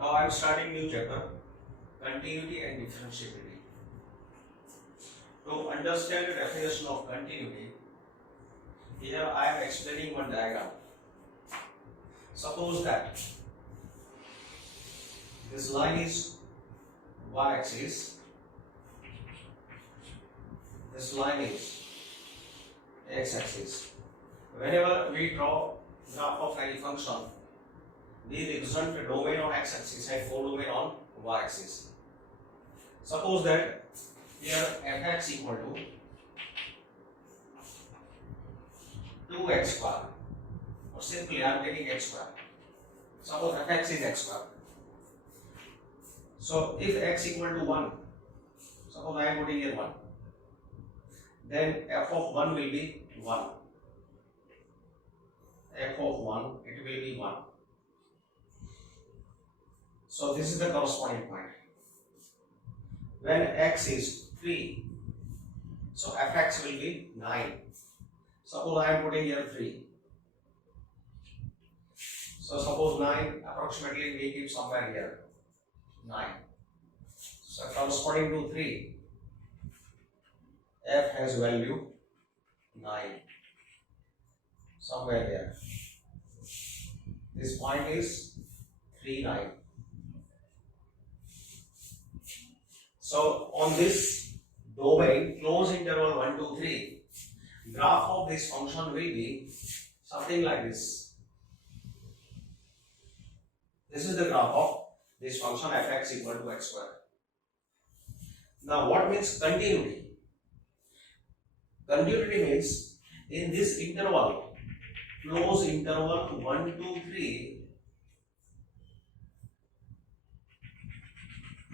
Now I am starting new chapter, continuity and differentiability. To understand the definition of continuity, here I am explaining one diagram. Suppose that this line is y-axis, this line is x-axis. Whenever we draw graph of any function, we represent the domain on x-axis and codomain on y-axis. Suppose that here fx equal to 2x square, or simply I am taking x square. Suppose fx is x square. So if x equal to 1, suppose I am putting here 1, then f of 1 will be 1. F of 1, it will be 1. So this is the corresponding point. When x is 3, so fx will be 9. Suppose I am putting here 3. So suppose 9, approximately we keep somewhere here 9. So corresponding to 3, f has value 9. Somewhere there. This point is 3, 9. So on this domain, close interval 1, 2, 3, graph of this function will be something like this. This is the graph of this function fx equal to x square. Now what means continuity? Continuity means in this interval, close interval 1, 2, 3,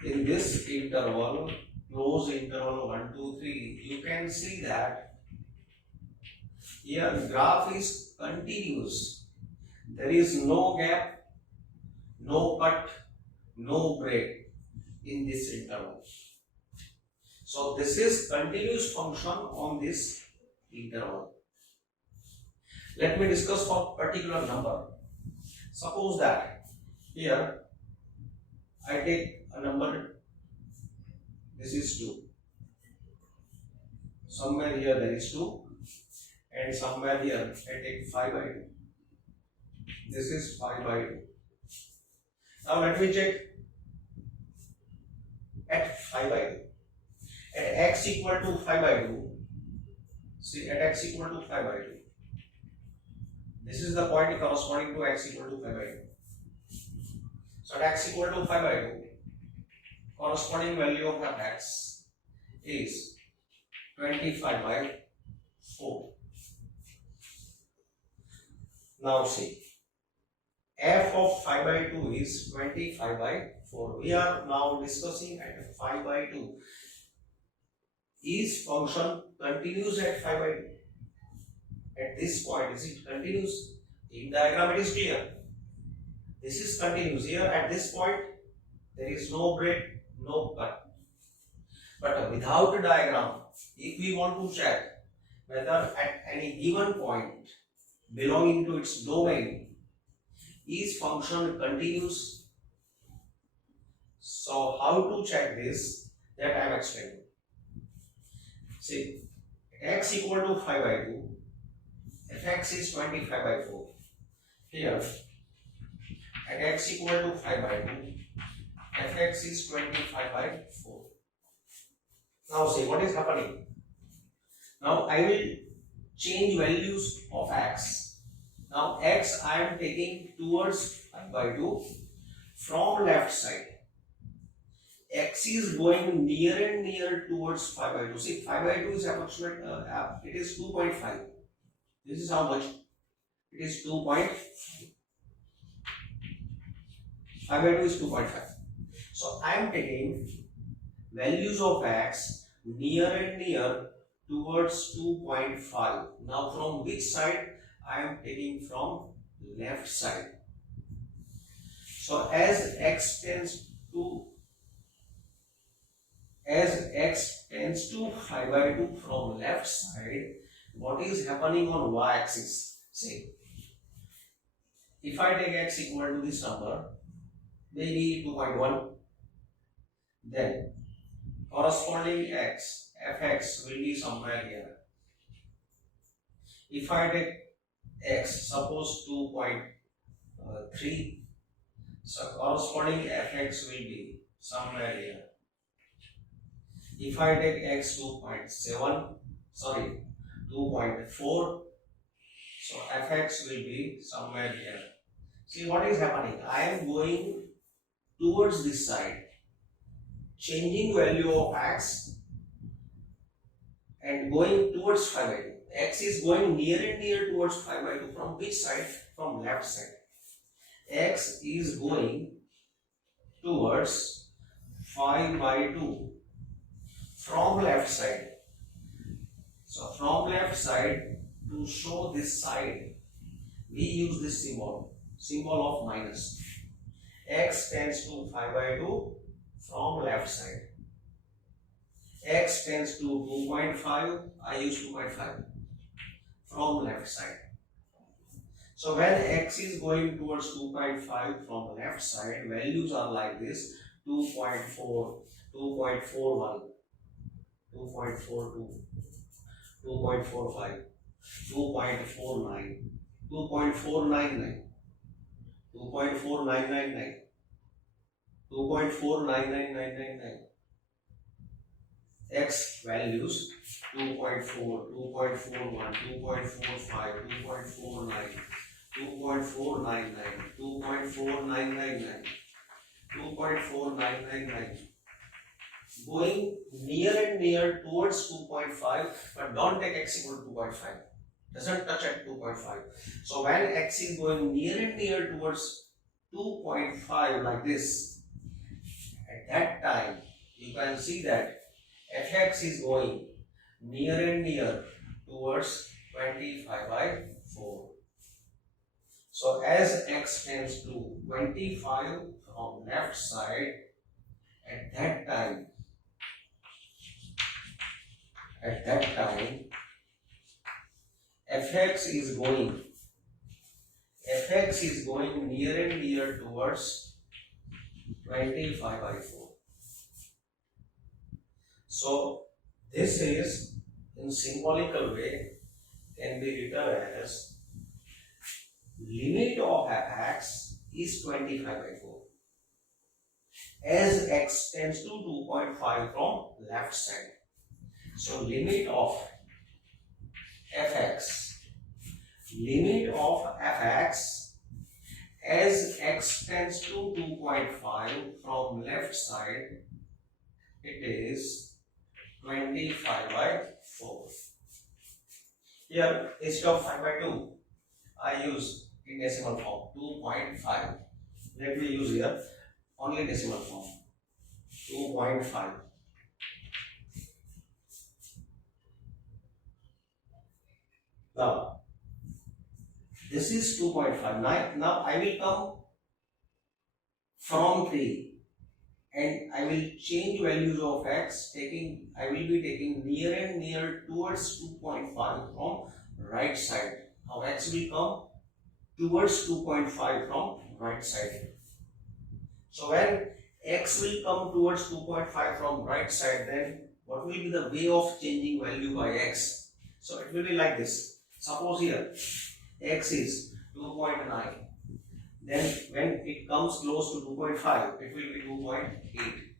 in this interval, close interval 1, 2, 3, you can see that here graph is continuous. There is no gap, no cut, no break in this interval. So this is continuous function on this interval. Let me discuss for particular number. Suppose that here I take a number, this is 2. Somewhere here there is 2, and somewhere here I take 5 by 2. This is 5 by 2. Now let me check at 5 by 2. At x equal to 5 by 2, see at x equal to 5 by 2. This is the point corresponding to x equal to 5 by 2. So at x equal to 5 by 2, corresponding value of fx is 25 by 4. Now see, f of 5 by 2 is 25 by 4. We are now discussing at 5 by 2. Is function continuous at 5 by 2? At this point, is it continuous? In diagram it is clear. This is continuous. Here at this point, there is no break, no cut. But without a diagram, if we want to check whether at any given point belonging to its domain is function continuous, so how to check this, that I am explaining. See, x equal to 5 by 2, fx is 25 by 4. Here, at x equal to 5 by 2, fx is 25 by 4. Now see what is happening. Now I will change values of x. Now x I am taking towards 5 by 2 from left side. X is going near and near towards 5 by 2. See, 5 by 2 is approximate, it is 2.5. This is how much? It is 2.5. 5 by 2 is 2.5. So I am taking values of x near and near towards 2.5. Now from which side? I am taking from left side. So as x tends to 5 by 2 from left side, what is happening on y-axis? See, if I take x equal to this number, maybe 2.1. Then corresponding x, fx will be somewhere here. If I take x, suppose 2.3, so corresponding fx will be somewhere here. If I take x 2.7, sorry, 2.4, so fx will be somewhere here. See what is happening? I am going towards this side, changing value of x and going towards 5/2. X is going near and near towards 5/2. From which side? From left side. X is going towards 5/2 from left side. So from left side, to show this side, we use this symbol of minus. X tends to 5/2 from left side. X tends to 2.5, I use 2.5 from left side. So when x is going towards 2.5 from left side, values are like this: 2.4, 2.41, 2.42, 2.45, 2.49, 2.499, 2.4999, 2.49999. X values 2.4, 2.41, 2.45, 2.49, 2.499, 2.4999, 2.4999. Going near and near towards 2.5, but don't take x equal to 2.5. Doesn't touch at 2.5. So when x is going near and near towards 2.5 like this, at that time you can see that fx is going near and near towards 25/4. So as x tends to 25 from left side, at that time fx is going near and near towards 25/4. So this is, in symbolical way, can be written as limit of fx is 25/4 as x tends to 2.5 from left side. So limit of fx as x tends to 2.5 from left side, it is 25/4. Here instead of 5/2, I use in decimal form 2.5. Let me use here only decimal form 2.5. Now this is 2.5. Now I will come from 3 and I will change values of x, I will be taking near and near towards 2.5 from right side. Now x will come towards 2.5 from right side. So when x will come towards 2.5 from right side, then what will be the way of changing value by x? So it will be like this. Suppose here x is 2.9. Then when it comes close to 2.5, it will be 2.8.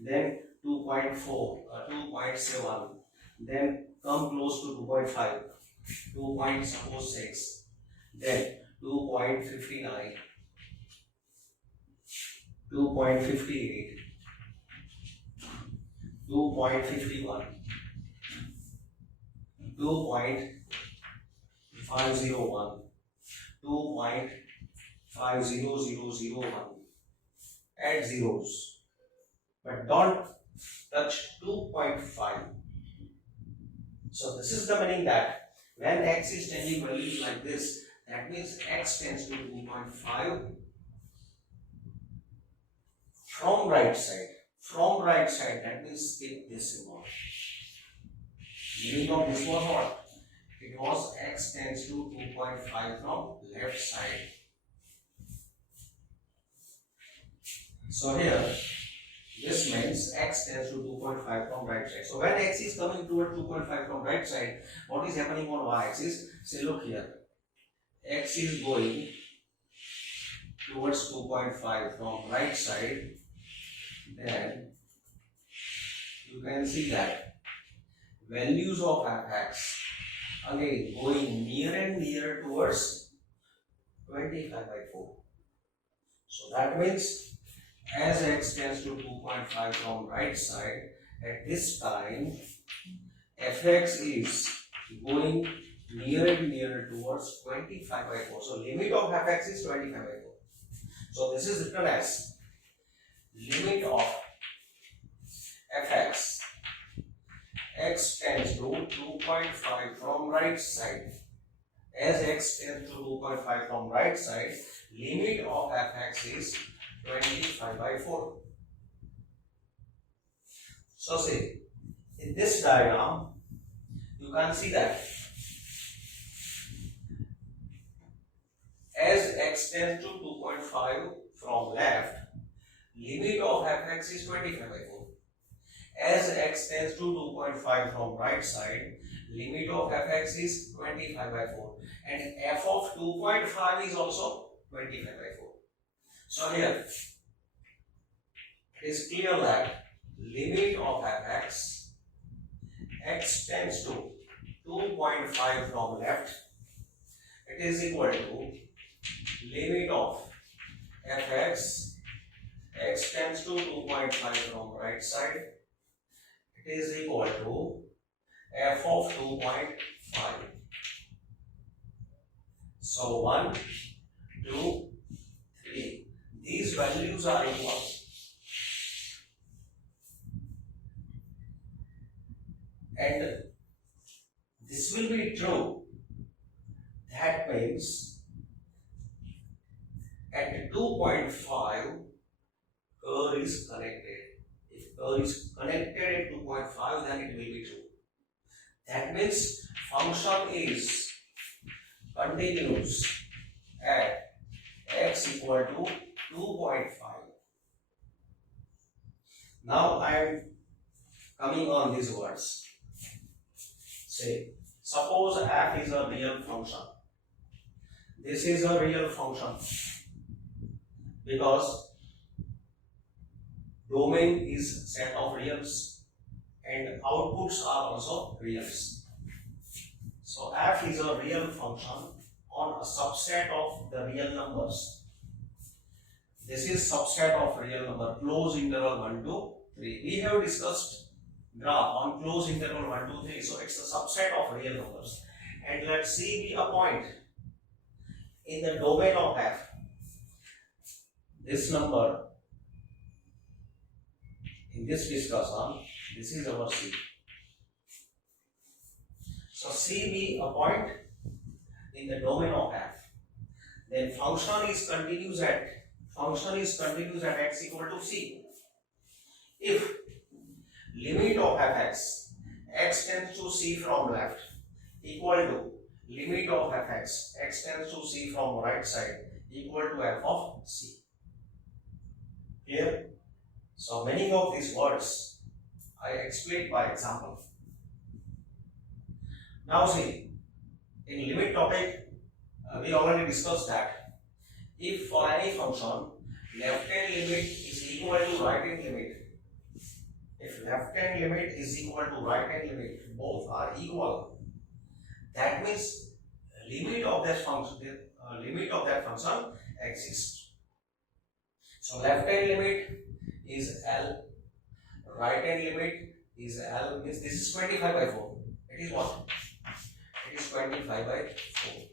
Then 2.4, 2.7. Then come close to 2.5, 2.6. Then 2.59, 2.58, 2.51, 2.501, 2.50001. Add zeros, but don't touch 2.5. So this is the meaning that when x is changing values like this, that means x tends to 2.5 from right side. From right side, that means skip this symbol. Meaning of this was what? It was x tends to 2.5 from left side. So here, this means x tends to 2.5 from right side. So when x is coming toward 2.5 from right side, what is happening on y axis? Say, look here, x is going towards 2.5 from right side, then you can see that values of fx again going near and near towards 25/4. So that means as x tends to 2.5 from right side, at this time fx is going near and near towards 25/4. So limit of fx is 25/4. So this is written as limit of fx x tends to 2.5 from right side. As x tends to 2.5 from right side, limit of fx is 25/4. So see, in this diagram, you can see that as x tends to 2.5 from left, limit of fx is 25/4. As x tends to 2.5 from right side, limit of fx is 25/4, and f of 2.5 is also 25/4. So here it is clear that limit of fx x tends to 2.5 from left, it is equal to limit of fx x tends to 2.5 from right side, it is equal to f of 2.5. So 1, 2, 3. These values are equal. And this will be true. That means at 2.5, curve is connected. If curve is connected at 2.5, then it will be true. That means function is continuous at x equal to 2.5. Now I am coming on these words. Say, suppose f is a real function. This is a real function because domain is set of reals and outputs are also reals. So f is a real function on a subset of the real numbers. This is subset of real number, close interval 1, 2, 3. We have discussed graph on close interval 1, 2, 3. So it's a subset of real numbers. And let C be a point in the domain of f. This number in this discussion, this is our C. So C be a point in the domain of f. Then function is continuous at x equal to C. If limit of fx x tends to C from left equal to limit of fx x tends to C from right side equal to f of C. Clear? So many of these words I explained by example. Now see, in limit topic we already discussed that if for any function left hand limit is equal to right hand limit, if left hand limit is equal to right hand limit, both are equal, that means limit of that function exists. So left hand limit is L, right hand limit is L, means this is 25/4. It is what? It is 25/4.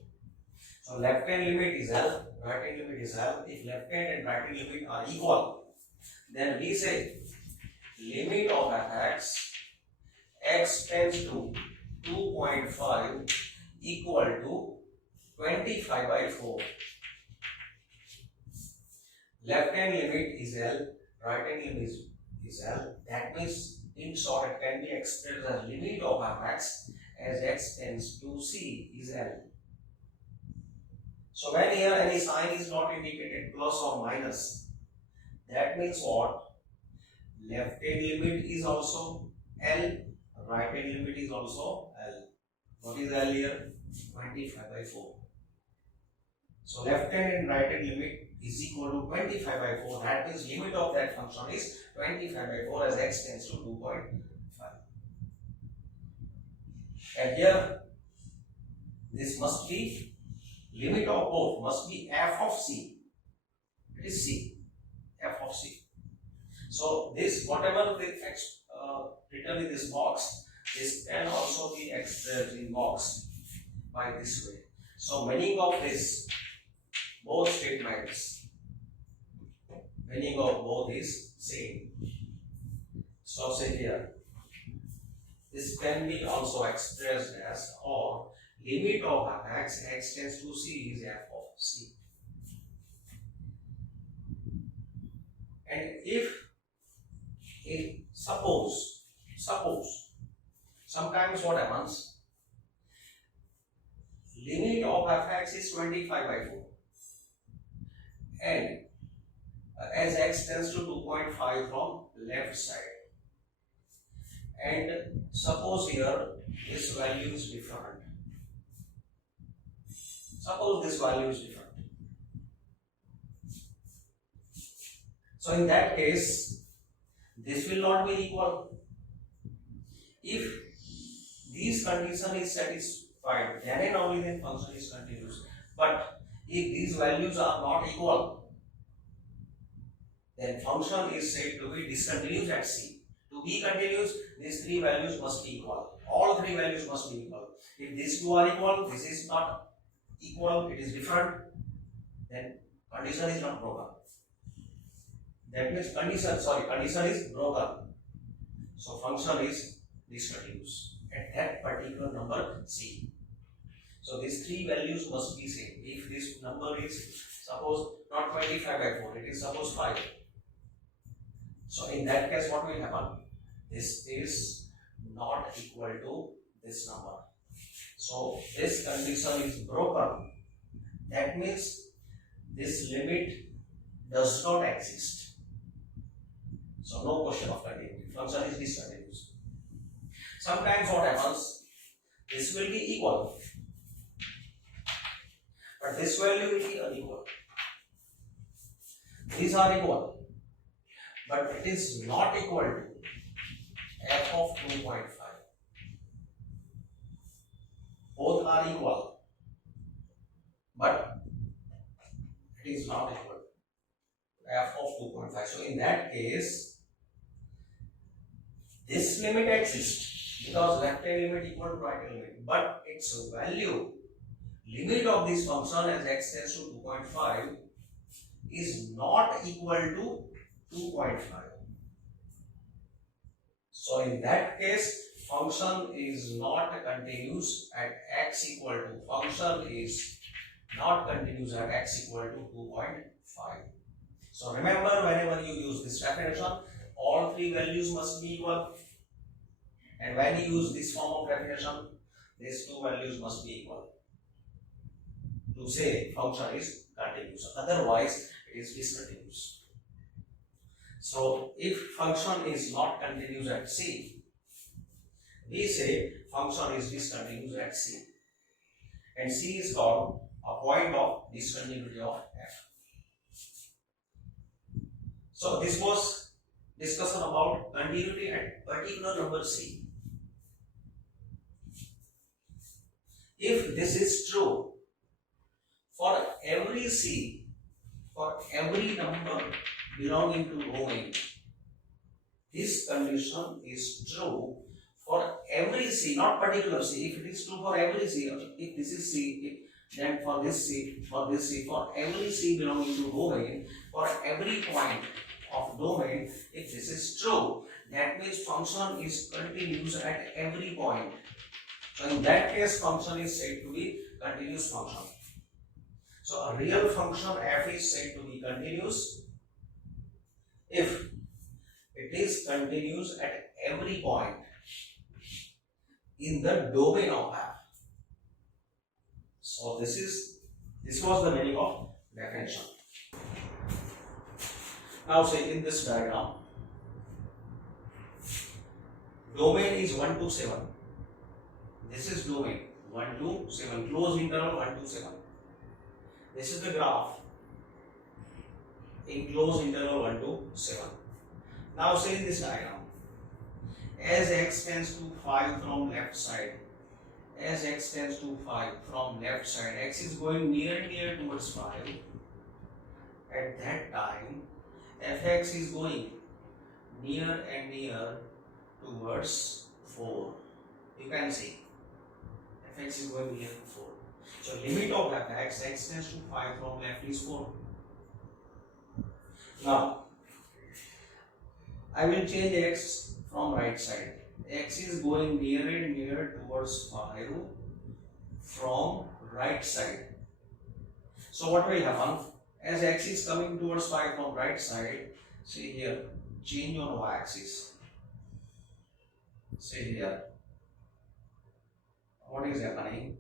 So left hand limit is L, right hand limit is L. If left hand and right hand limit are equal, then we say limit of fx x tends to 2.5 equal to 25/4. Left hand limit is L, right hand limit is L. That means in short it can be expressed as limit of fx as x tends to C is L. So when here any sign is not indicated plus or minus, That means what? Left hand limit is also L, right hand limit is also L. What is L here? 25 by 4. So left hand and right hand limit is equal to 25 by 4. That means limit of that function is 25 by 4 as x tends to 2.5. And here this must be limit of both, must be f of c. It is c, f of c. So this whatever the written in this box, this can also be expressed in box by this way. So meaning of this both statements, meaning of both is same. So say here, this can be also expressed as, or limit of x tends to c is f of c. And if suppose sometimes what happens, limit of fx is 25 by 4 and as x tends to 2.5 from left side, and suppose here this value is different. Suppose this value is different. So in that case, this will not be equal. If this condition is satisfied, then and only then function is continuous. But if these values are not equal, then function is said to be discontinuous at C. To be continuous, these three values must be equal. All three values must be equal. If these two are equal, this is not equal, it is different, then condition is not broken. That means condition is broken. So function is discontinuous at that particular number C. So these three values must be same. If this number is suppose not 25 by 4, it is suppose 5. So in that case what will happen? This is not equal to this number. So this condition is broken. That means this limit does not exist. So no question of continuity. Function is discontinuous. Sometimes what happens? This will be equal, but this value will be unequal. These are equal, but it is not equal to f of 2.5. Both are equal, but it is not equal to f of 2.5. So in that case, this limit exists because left hand limit equal to right hand limit, but its value, limit of this function as x tends to 2.5 is not equal to 2.5. So in that case, function is not continuous at x equal to, function is not continuous at x equal to 2.5. So remember, whenever you use this definition, all three values must be equal, and when you use this form of definition, these two values must be equal to say function is continuous. Otherwise, it is discontinuous. So if function is not continuous at C, we say function is discontinuous at C, and C is called a point of discontinuity of f. So this was discussion about continuity at particular number C. If this is true for every C, for every number belonging to domain, this condition is true for every C, not particular C. If it is true for every C, if this is C, then for this C, for this C, for every C belonging to domain, for every point of domain, if this is true, that means function is continuous at every point. So in that case, function is said to be continuous function. So a real function f is said to be continuous if it is continuous at every point in the domain of f. So this was the meaning of definition. Now say in this diagram, domain is 1 to 7. This is domain 1 to 7, closed interval 1 to 7. This is the graph in closed interval 1 to 7. Now say in this diagram, as x tends to 5 from left side, as x tends to 5 from left side, x is going near and near towards 5. At that time, fx is going near and near towards 4. You can see fx is going near to 4. So limit of fx, x tends to 5 from left is 4. Now I will change x from right side. X is going near and near towards 5 from right side. So what will happen? As x is coming towards 5 from right side, see here, change on y-axis. See here, what is happening?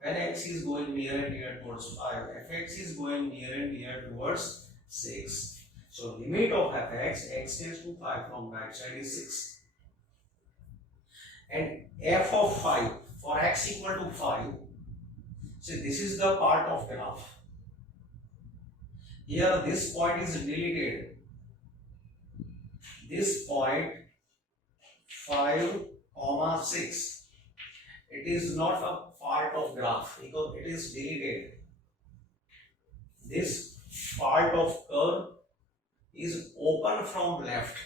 When x is going near and near towards 5, fx is going near and near towards 6. So limit of fx, x tends to 5 from right side is 6. And f of 5, for x equal to 5, see this is the part of graph. Here this point is deleted. This point 5, 6. It is not a part of graph because it is deleted. This part of curve is open from left,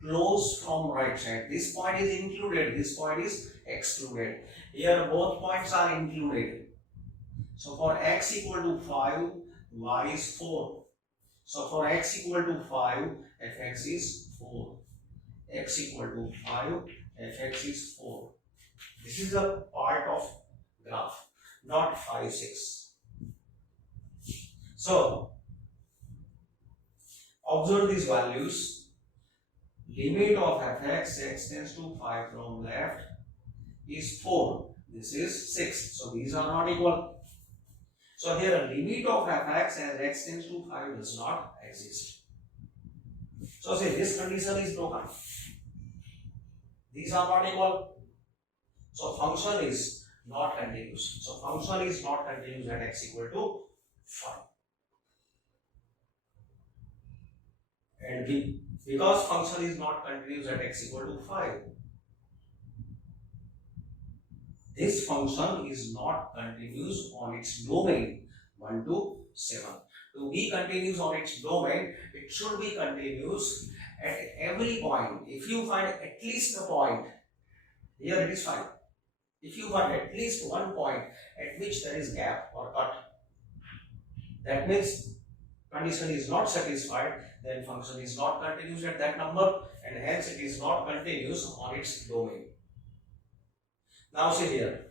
closed from right side. This point is included, this point is excluded. Here both points are included. So for x equal to 5, y is 4. So for x equal to 5, fx is 4. X equal to 5, fx is 4. This is a part of graph, not 5, 6. So observe these values. Limit of fx, x tends to 5 from left is 4. This is 6. So these are not equal. So here a limit of fx as x tends to 5 does not exist. So say this condition is broken. These are not equal. So function is not continuous. So function is not continuous at x equal to 5. And because function is not continuous at x equal to 5, this function is not continuous on its domain 1 to 7. To be continuous on its domain, it should be continuous at every point. If you find at least a point, here it is 5. If you find at least one point at which there is gap or cut, that means condition is not satisfied, then function is not continuous at that number and hence it is not continuous on its domain. Now see here,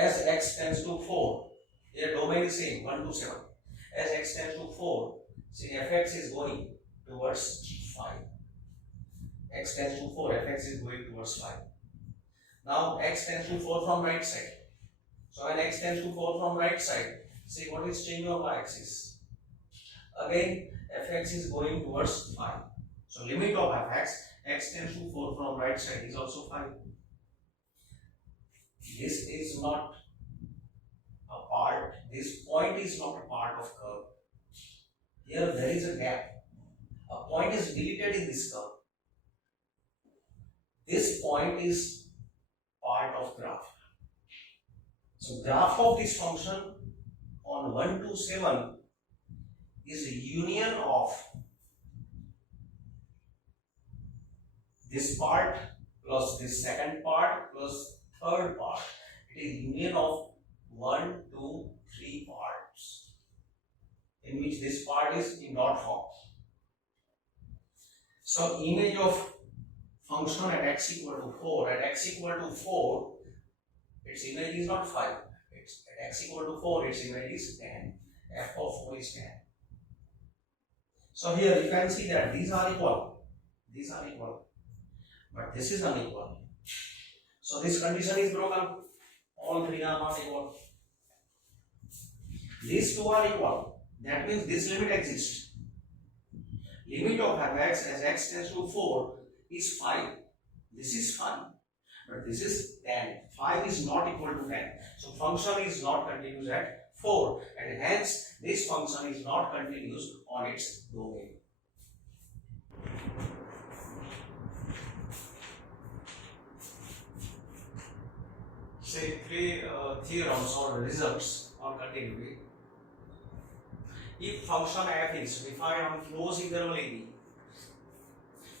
as x tends to 4, here domain is same 1 to 7. As x tends to 4, see fx is going towards 5. X tends to 4, fx is going towards 5. Now x tends to 4 from right side. So when x tends to 4 from right side, see what is change of y-axis. Again fx is going towards 5. So limit of fx, x tends to 4 from right side is also 5. This is not a part, this point is not a part of curve. Here there is a gap. A point is deleted in this curve. This point is part of graph. So graph of this function on 1 to 7 is a union of this part plus this second part plus third part. It is union of 1, 2, 3 parts in which this part is in dot form. So image of function at x equal to 4, at x equal to 4, its image is not 5. It's at x equal to 4, its image is 10. F of 4 is 10. So here you can see that these are equal. These are equal. But this is unequal. So this condition is broken. All three are not equal. These two are equal. That means this limit exists. Limit of fx as x tends to 4 is 5. This is 5. But this is 10. 5 is not equal to 10. So function is not continuous at 4. And hence this function is not continuous on its domain. Say three theorems or results on continuity. If function f is defined on closed interval AB,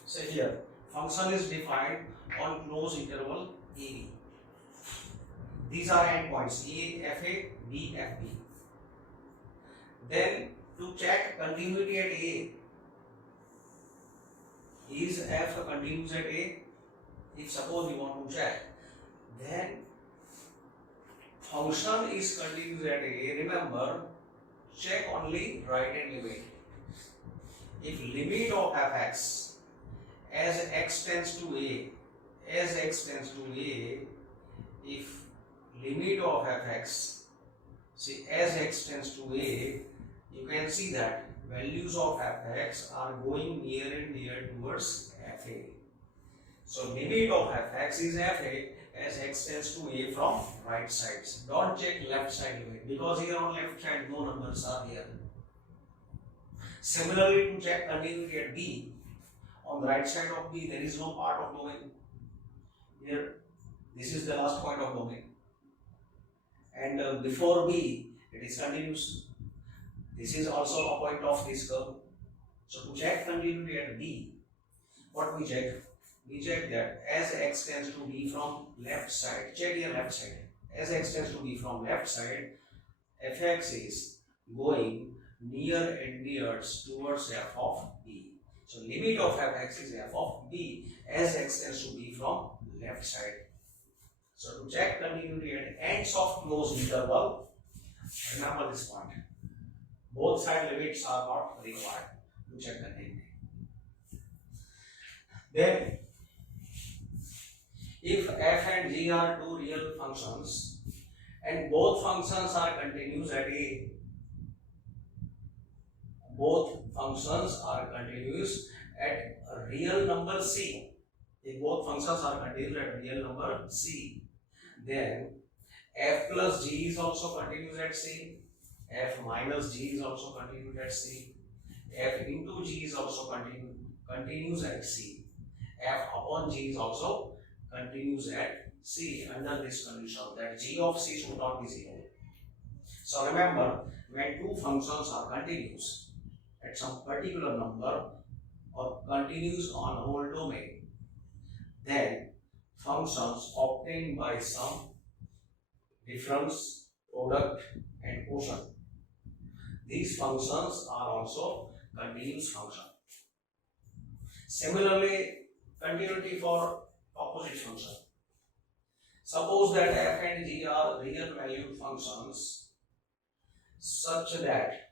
say here function is defined on closed interval AB. These are endpoints A, FA, B, FB. Then to check continuity at A, is f continuous at A? If suppose you want to check, then function is continuous at A. Remember, check only right hand limit. If limit of fx as x tends to A, if limit of fx, see as x tends to A, you can see that values of fx are going near and near towards fa. So limit of fx is fa as x tends to A from right sides. Don't check left side limit, because here on left side no numbers are here. Similarly, to check continuity at B, on the right side of B there is no part of domain. Here this is the last point of domain, and before B it is continuous. This is also a point of this curve. So to check continuity at B, what we check? We check that as x tends to B from left side, check here left side, as x tends to B from left side, fx is going near and near towards f of B. So limit of fx is f of B as x tends to B from left side. So to check continuity at ends of closed interval, remember this point. Both side limits are not required to check continuity. Then, if f and g are two real functions and both functions are continuous at A, both functions are continuous at a real number C. If both functions are continuous at a real number C, then f plus g is also continuous at C, f minus g is also continuous at C, f into g is also continuous at C, f upon g is also continuous at C under this condition that g of C should not be 0. So remember, when two functions are continuous at some particular number or continuous on whole domain, then functions obtained by sum, difference, product and quotient, these functions are also continuous function. Similarly, continuity for opposite function. Suppose that f and g are real valued functions such that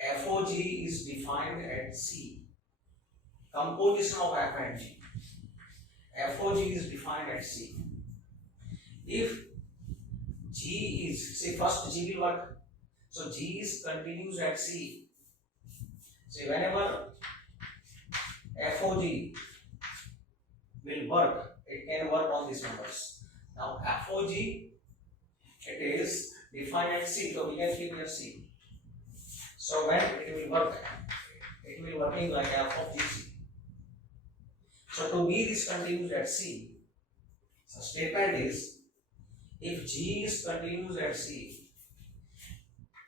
f of g is defined at C. Composition of f and g. f of g is defined at C. If g is, say first g will work, so g is continuous at C. Say whenever f of g will work, it can work on these numbers. Now f of g, it is defined at C, so we can keep here C. So when it will work, it will working like f of gc. So to be this continuous at C, so statement is, if g is continuous at C,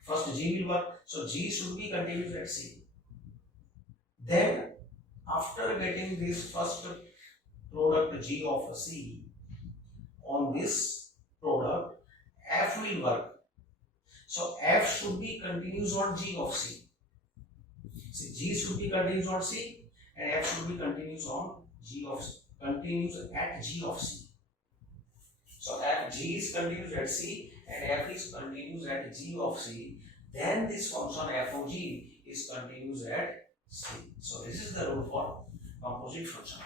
first g will work, so g should be continuous at C. Then after getting this first product g of C, on this product f will work. So f should be continuous on g of C. See, g should be continuous on C and f should be continuous on g of C, continuous at g of C. So f g is continuous at C and f is continuous at g of C. Then this function f of g is continuous at C. So this is the rule for composite function.